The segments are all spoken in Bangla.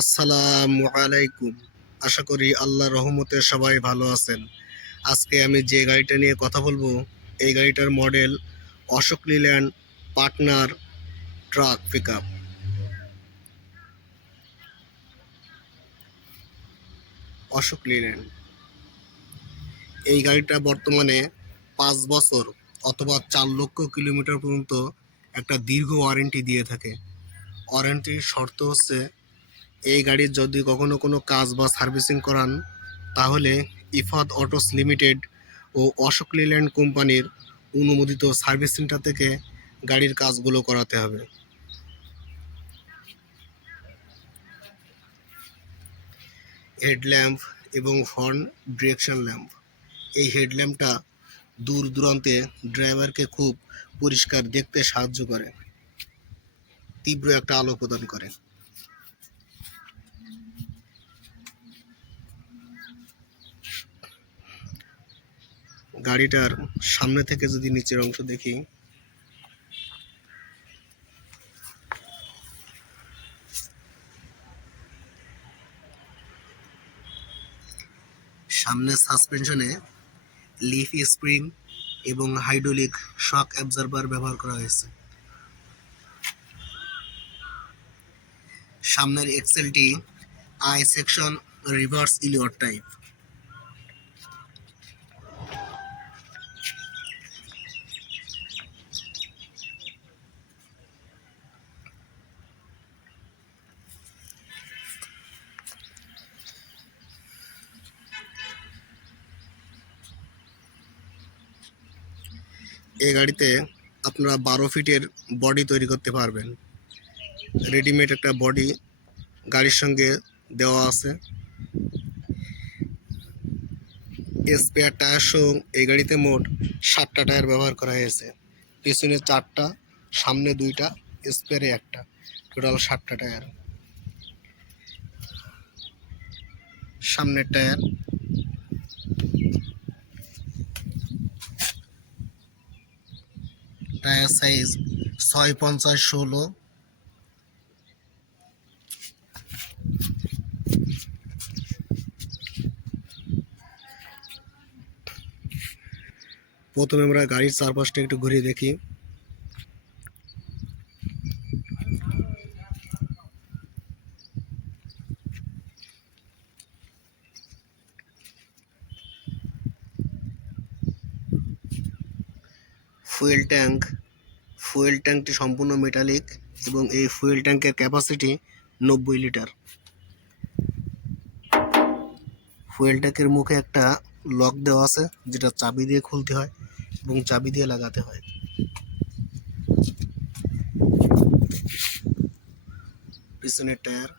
আসসালামু আলাইকুম। আশা করি আল্লাহর রহমতে সবাই ভালো আছেন। আজকে আমি যে গাড়িটা নিয়ে কথা বলবো, এই গাড়িটার model Ashok Leyland partner truck pickup. Ashok Leyland এই গাড়িটা বর্তমানে 5 বছর অথবা 4 লক্ষ কিলোমিটার পর্যন্ত একটা দীর্ঘ ওয়ারেন্টি দিয়ে থাকে। ওয়ারেন্টির শর্ত হচ্ছে, এই গাড়ির যদি কখনো কোনো কাজ বা সার্ভিসিং করান, তাহলে ইফাদ অটোস লিমিটেড ও অশোক লিল্যান্ড কোম্পানির অনুমোদিত সার্ভিস সেন্টার থেকে গাড়ির কাজগুলো করাতে হবে। হেডল্যাম্প এবং হর্ন ডিরেকশন ল্যাম্প। এই হেডল্যাম্পটা দূর দূরান্তে ড্রাইভারকে খুব পরিষ্কার দেখতে সাহায্য করে, তীব্র একটা আলো প্রদান করে। গাড়িটার সামনে থেকে যদি নিচের অংশ দেখি, সামনে সাসপেনশনে লিফ স্প্রিং এবং হাইড্রোলিক শক অ্যাবজর্বার ব্যবহার করা হয়েছে। সামনের এক্সেলটি আই সেকশন রিভার্স ইলিওর টাইপ। এই গাড়িতে আপনারা 12 ফিটের বডি তৈরি করতে পারবেন। রেডিমেড একটা বডি গাড়ির সঙ্গে দেওয়া আছে। স্পেয়ার টায়ার সহ এই গাড়িতে মোট 7টা টায়ার ব্যবহার করা হয়েছে। পিছনে 4টা, সামনে 2টা, স্পেয়ারে 1টা, টোটাল 7টা টায়ার। সামনের টায়ার, টায়ার সাইজ 650/16। প্রথমে আমরা গাড়ির চারপাশটা একটু ঘুরে দেখি। ফুয়েল ট্যাঙ্কটি সম্পূর্ণ মেটালিক এবং এই ফুয়েল ট্যাঙ্কের ক্যাপাসিটি 90 লিটার। ফুয়েল ট্যাঙ্কের মুখে একটা লক দেওয়া আছে, যেটা চাবি দিয়ে খুলতে হয় এবং চাবি দিয়ে লাগাতে হয়। পিছনের টায়ার,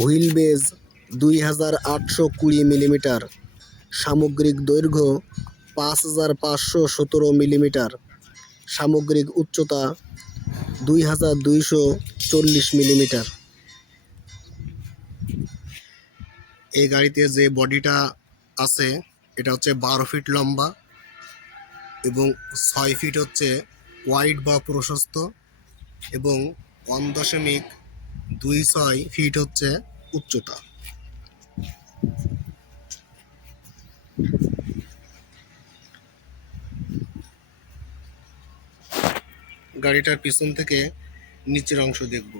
হুইল বেজ 2820 মিলিমিটার, সামগ্রিক দৈর্ঘ্য 5517 মিলিমিটার, সামগ্রিক উচ্চতা 2240 মিলিমিটার। এই গাড়িতে যে বডিটা আছে, এটা হচ্ছে 12 ফিট লম্বা এবং 6 ফিট হচ্ছে ওয়াইড বা প্রশস্ত এবং 1.26 ফিট হচ্ছে উচ্চতা। গাড়িটার পিছন থেকে নিচের অংশ দেখব।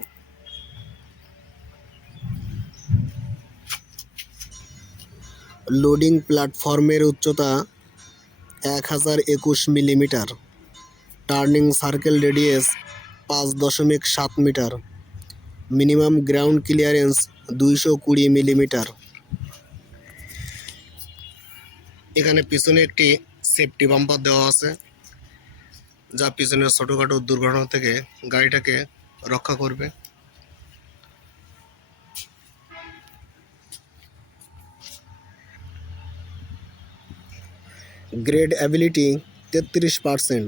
লোডিং প্ল্যাটফর্মের উচ্চতা 1021 millimetre, turning circle radius 5.7 metre, minimum ground clearance 220 millimetre. এখানে পিছনে একটি সেফটি বাম্পার দেওয়া আছে, যা পিছনের ছোটোখাটো দুর্ঘটনা থেকে গাড়িটাকে রক্ষা করবে। Grade ability 33%।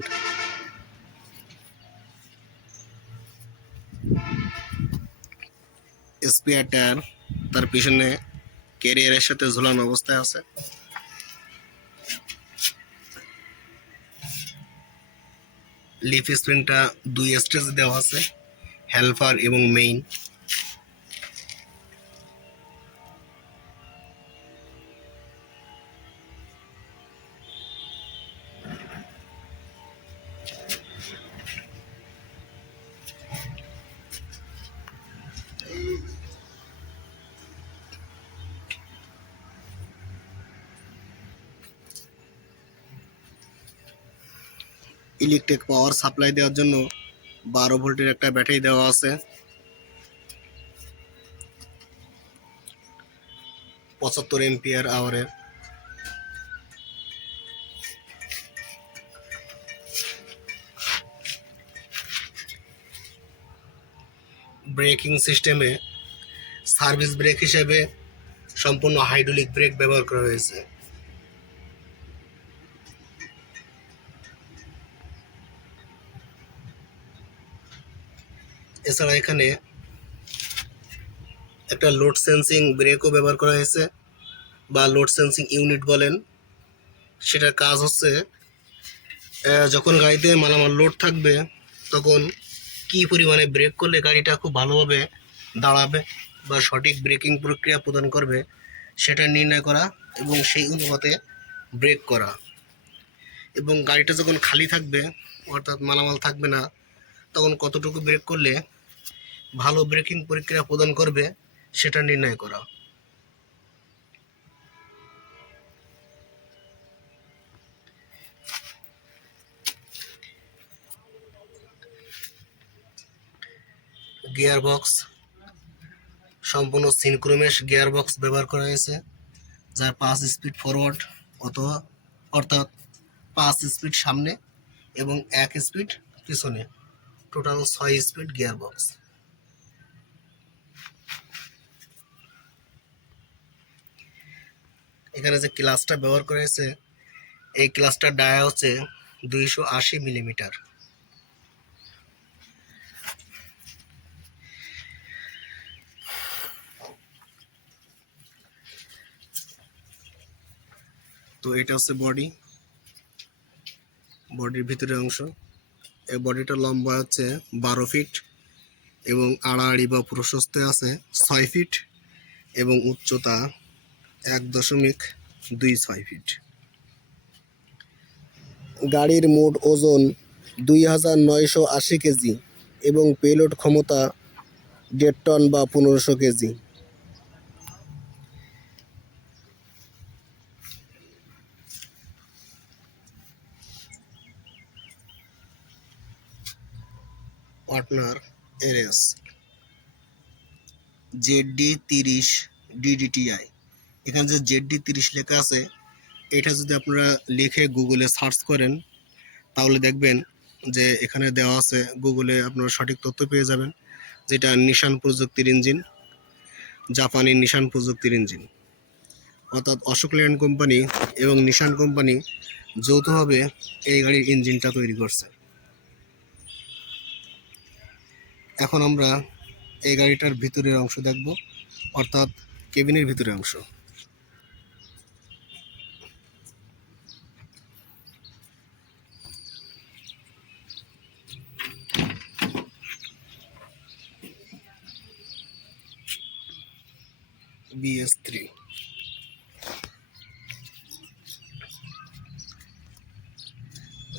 স্পেয়ার টায়ার তার পিছনে ক্যারিয়ারের সাথে ঝোলানো অবস্থায় আছে। লিফ স্প্রিংটা 2 স্টেজ দেওয়া আছে, হেল্পার এবং মেইন। ইলেকট্রিক পাওয়ার সাপ্লাই দেওয়ার জন্য 12 ভোল্টের একটা ব্যাটারি দেওয়া আছে। 75 এম্পিয়ার আওয়ারের। ব্রেকিং সিস্টেমে সার্ভিস ব্রেক হিসেবে সম্পূর্ণ হাইড্রোলিক ব্রেক ব্যবহার করা হয়েছে। এছাড়া এখানে একটা লোড সেন্সিং ব্রেকও ব্যবহার করা হয়েছে, বা লোড সেন্সিং ইউনিট বলেন। সেটার কাজ হচ্ছে যখন গাড়িতে মালামাল লোড থাকবে তখন কী পরিমাণে ব্রেক করলে গাড়িটা খুব ভালোভাবে দাঁড়াবে বা সঠিক ব্রেকিং প্রক্রিয়া প্রদান করবে সেটা নির্ণয় করা এবং সেই অনুপাতে ব্রেক করা। এবং গাড়িটা যখন খালি থাকবে, অর্থাৎ মালামাল থাকবে না, তখন কতটুকু ব্রেক করলে ভালো ব্রেকিং প্রক্রিয়া প্রদান করবে সেটা নির্ণয় করা। গিয়ার বক্স সম্পূর্ণ সিনক্রোমেশ গিয়ার বক্স ব্যবহার করা হয়েছে, যার 5 স্পিড ফরওয়ার্ড অথবা অর্থাৎ 5 স্পিড সামনে এবং 1 স্পিড পিছনে, টোটাল 6 স্পিড গিয়ার বক্স। এখানে যে ক্লাচটা ব্যবহার করা হয়েছে, এই ক্লাচটার ডায়া হচ্ছে 280 মিলিমিটার। তো এটা হচ্ছে বডির ভিতরের অংশ। এই বডিটা লম্বা হচ্ছে 12 ফিট এবং আড়াআড়ি বা প্রশস্তে আছে 6 ফিট এবং উচ্চতা 1.26 ফিট। গাড়ির মোট ওজন 2980 কেজি এবং পেলোড ক্ষমতা 1.5 টন বা 1500 কেজি। Partner এরএস ZD30 DDTI। এখানে যে ZD30 লেখা আছে, এটা যদি আপনারা লিখে গুগলে সার্চ করেন তাহলে দেখবেন যে এখানে দেওয়া আছে, গুগলে আপনারা সঠিক তথ্য পেয়ে যাবেন, যেটা নিশান প্রযুক্তির ইঞ্জিন, জাপানি নিশান প্রযুক্তির ইঞ্জিন। অর্থাৎ অশোক লেল্যান্ড কোম্পানি এবং নিশান কোম্পানি যৌথভাবে এই গাড়ির ইঞ্জিনটা তৈরি করছে। এখন আমরা এই গাড়িটার ভিতরের অংশ দেখব, অর্থাৎ কেবিনের ভিতরের অংশ। BS3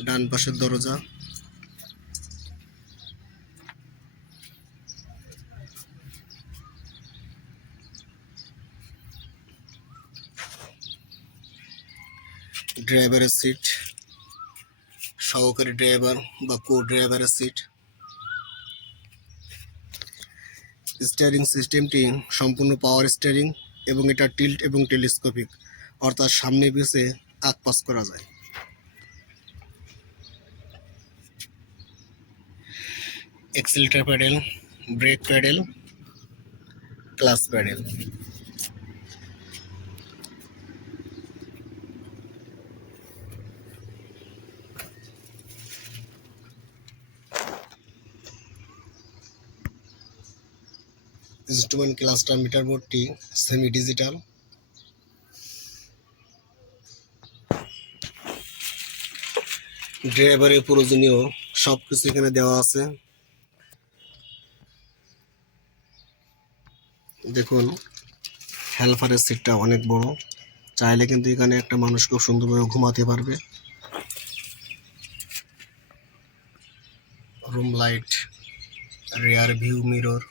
ডান পাশের দরজা, ড্রাইভারের সিট, সহকারী ড্রাইভার বা কো ড্রাইভারের সিট। স্টিয়ারিং সিস্টেমটি সম্পূর্ণ পাওয়ার স্টিয়ারিং এবং এটা টিল্ট এবং টেলিস্কোপিক, অর্থাৎ সামনে পিছে আগ-পাশ করা যায়। Accelerator pedal, brake pedal, clutch pedal. Instrument cluster meter বোর্ডটি সেমি ডিজিটাল। ড্রাইভারের প্রয়োজনীয় সবকিছু এখানে দেওয়া আছে। দেখুন হেল্পারের সিটটা অনেক বড়, চাইলে কিন্তু এখানে একটা মানুষ খুব সুন্দরভাবে ঘুমাতে পারবে। Room light, rear view mirror,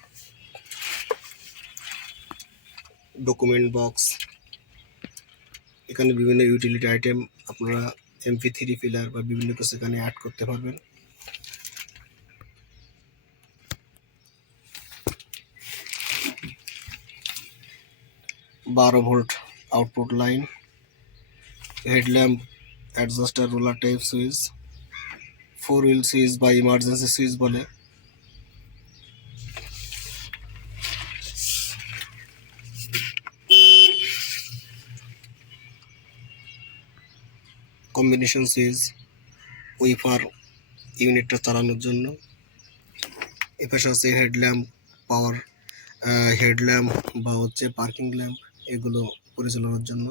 document box, এখানে বিভিন্ন ইউটিলিটি আইটেম আপনারা MP3 প্লেয়ার বা বিভিন্ন কিছু এখানে অ্যাড করতে পারবেন। বারো volt output line, headlamp adjuster, roller type switch, 4 wheel switch বা ইমার্জেন্সি সুইচ বলে। কম্বিনেশন সুইচ উইপার ইউনিটটা চালানোর জন্য। এপাশে আছে হেডল্যাম্প, পাওয়ার হেডল্যাম্প বা হচ্ছে পার্কিং ল্যাম্প, এগুলো পরিচালনার জন্য।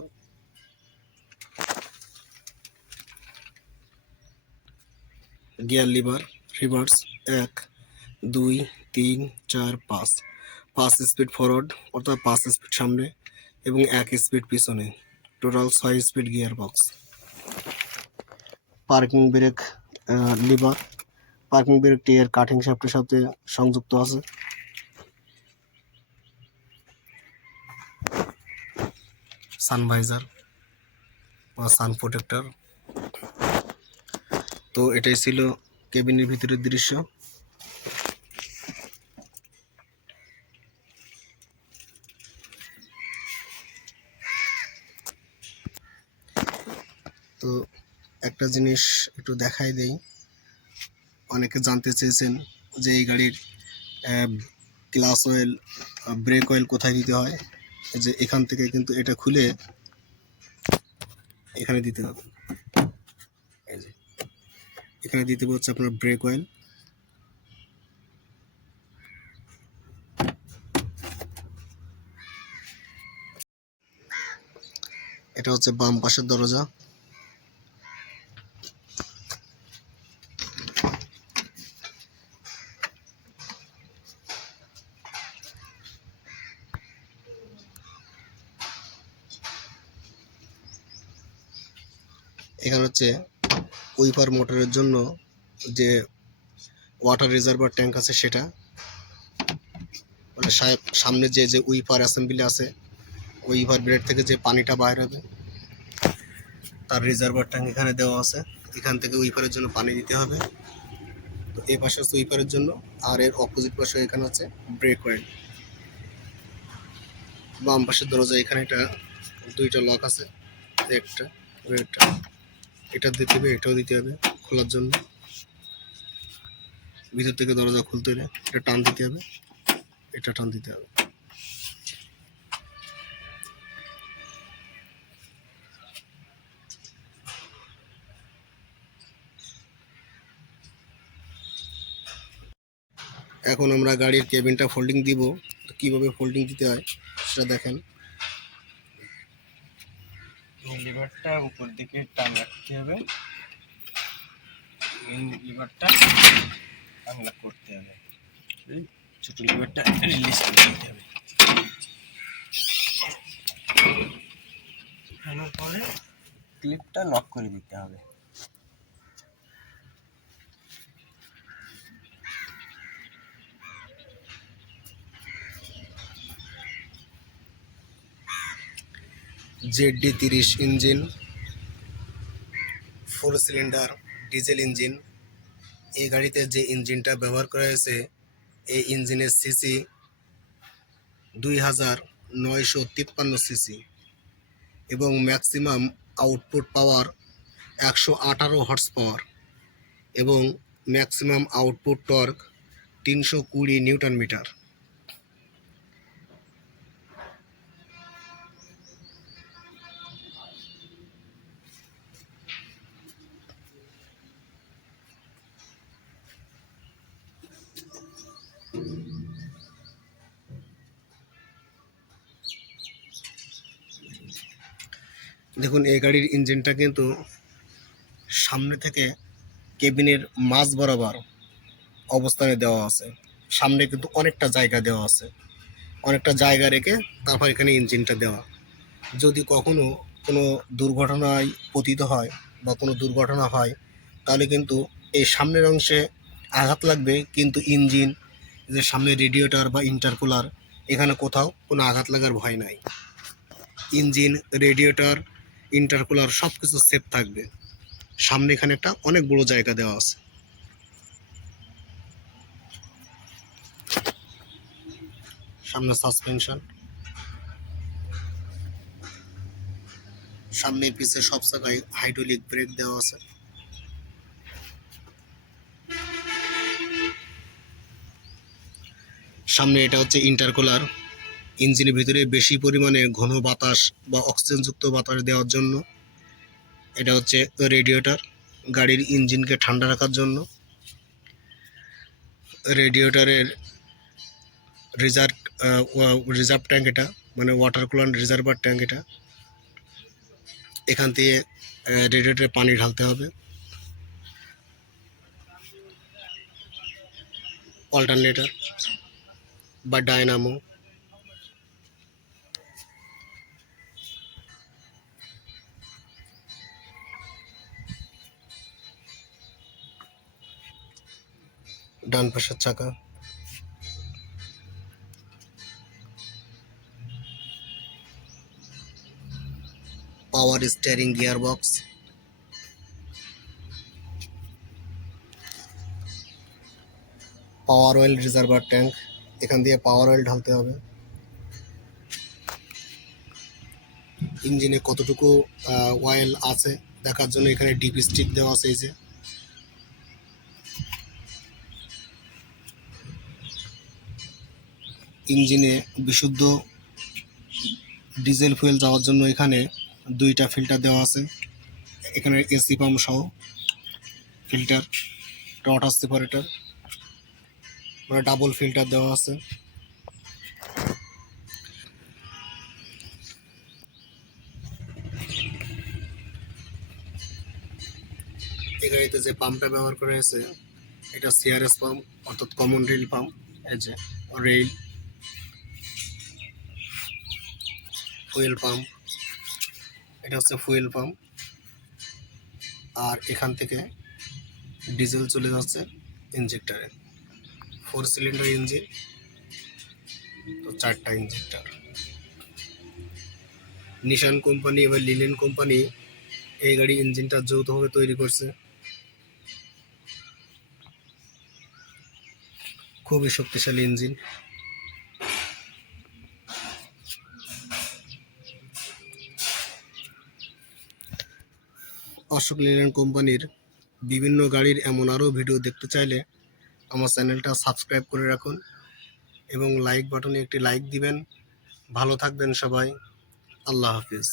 Gear lever reverse 1 2 3 4 5, 5 speed forward অর্থাৎ 5 স্পিড সামনে এবং 1 স্পিড পিছনে, total 6 speed gear box. Parking brake lever, parking ব্রেকটি এর কাটিং শ্যাফটের সাথে সংযুক্ত আছে। সানভাইজার বা সান প্রোটেক্টর। তো এটাই ছিল কেবিনের ভিতরের দৃশ্য। তো একটা জিনিস একটু দেখাই দেই, অনেকে জানতে চেয়েছেন যে এই গাড়ির ক্লাস অয়েল, ব্রেক অয়েল কোথায় দিতে হয়। যে এখান থেকে কিন্তু এটা খুলে এখানে দিতে হবে। এই যে এখানে দিতে হচ্ছে আপনার ব্রেক অয়েল। এটা হচ্ছে বাম পাশের দরজা। এখানে হচ্ছে উইপার মোটরের জন্য যে ওয়াটার রিজার্ভার ট্যাঙ্ক আছে সেটা, মানে সামনে যে যে উইপার অ্যাসেম্বলি আছে, উইপার ব্লেড থেকে যে পানিটা বাইর হবে তার রিজার্ভার ট্যাঙ্ক এখানে দেওয়া আছে। এখান থেকে উইপারের জন্য পানি দিতে হবে। তো এই পাশে হচ্ছে উইপারের জন্য, আর এর অপোজিট পাশে এখানে আছে ব্রেক অয়েল। বাম পাশের দরজা এখানে এটা দুইটা লক আছে, একটা একটা, এটা দিতে হবে, এটাও দিতে হবে খোলার জন্য। ভিতর থেকে দরজা খুলতে হলে এটা টান দিতে হবে, এটা টান দিতে হবে। এখন আমরা গাড়ির কেবিনটা ফোল্ডিং দিব। কিভাবে ফোল্ডিং দিতে হয় সেটা দেখেন। লিভারটা উপর দিকে টান রাখতে হবে, লিভারটা আনলক করতে হবে, ছোট লিভারটা রিলিজ করে দিতে হবে। আনার পরে ক্লিপটা লক করে দিতে হবে। ZD30 engine, 4 cylinder diesel engine. এই গাড়িতে যে ইঞ্জিনটা ব্যবহার করা হয়েছে এই ইঞ্জিনের সিসি 2953 সিসি এবং maximum output power 118 horsepower এবং maximum output torque 320 newton metre. দেখুন এই গাড়ির ইঞ্জিনটা কিন্তু সামনে থেকে কেবিনের মাঝ বরাবর অবস্থানে দেওয়া আছে। সামনে কিন্তু অনেকটা জায়গা দেওয়া আছে, অনেকটা জায়গা রেখে তারপর এখানে ইঞ্জিনটা দেওয়া। যদি কখনো কোনো দুর্ঘটনায় পতিত হয় বা কোনো দুর্ঘটনা হয়, তাহলে কিন্তু এই সামনের অংশে আঘাত লাগবে, কিন্তু ইঞ্জিন, যে সামনে রেডিয়েটর বা ইন্টারকুলার, এখানে কোথাও কোনো আঘাত লাগার ভয় নাই। ইঞ্জিন, রেডিয়েটর, ইন্টারকুলার সব কিছু সেফ থাকবে। সামনে এখানে একটা অনেক বড় জায়গা দেওয়া আছে। সামনে সাসপেনশন, সামনে পিছে সব জায়গায় হাইড্রোলিক ব্রেক দেওয়া আছে। সামনে এটা হচ্ছে ইন্টারকুলার, ইঞ্জিনের ভিতরে বেশি পরিমাণে ঘন বাতাস বা অক্সিজেনযুক্ত বাতাস দেওয়ার জন্য। এটা হচ্ছে রেডিয়েটর, গাড়ির ইঞ্জিনকে ঠান্ডা রাখার জন্য। রেডিয়েটরের রিজার্ভ রিজার্ভ ট্যাঙ্ক এটা, মানে ওয়াটার কুলার রিজার্ভার ট্যাঙ্ক এটা। এখান থেকে রেডিয়েটরে পানি ঢালতে হবে। অল্টারনেটর বা ডায়নামো, ডান পাশের চাকা, পাওয়ার স্টিয়ারিং গিয়ার বক্স, পাওয়ার অয়েল রিজার্ভার ট্যাঙ্ক, এখান দিয়ে পাওয়ার অয়েল ঢালতে হবে। ইঞ্জিনে কতটুকু অয়েল আছে দেখার জন্য এখানে ডিপ স্টিক দেওয়া আছে। এই যে ইঞ্জিনে বিশুদ্ধ ডিজেল ফুয়েল যাওয়ার জন্য এখানে দুইটা ফিল্টার দেওয়া আছে। এখানে এসি পাম্প সহ ফিল্টার, ওয়াটার সেপারেটর, মানে ডাবল ফিল্টার দেওয়া আছে। এই গাড়িতে যে পাম্পটা ব্যবহার করা হয়েছে এটা সিআরএস পাম্প, অর্থাৎ কমন রেল পাম্প। এই যে রেল ফুয়েল পাম্প, এটা হচ্ছে ফুয়েল পাম্প। আর এখান থেকে ডিজেল চলে যাচ্ছে ইঞ্জেক্টরে। 4 সিলিন্ডার ইঞ্জিন, তো 4টা ইঞ্জেক্টর। নিশান কোম্পানি এবং লিনেন কোম্পানি এই গাড়ি ইঞ্জিনটা যৌথভাবে তৈরি করছে। খুবই শক্তিশালী ইঞ্জিন। অশোক লেল্যান্ড কোম্পানির বিভিন্ন গাড়ির এমন আরও ভিডিও দেখতে চাইলে আমার চ্যানেলটা সাবস্ক্রাইব করে রাখুন এবং লাইক বাটনে একটি লাইক দিবেন। ভালো থাকবেন সবাই। আল্লাহ হাফিজ।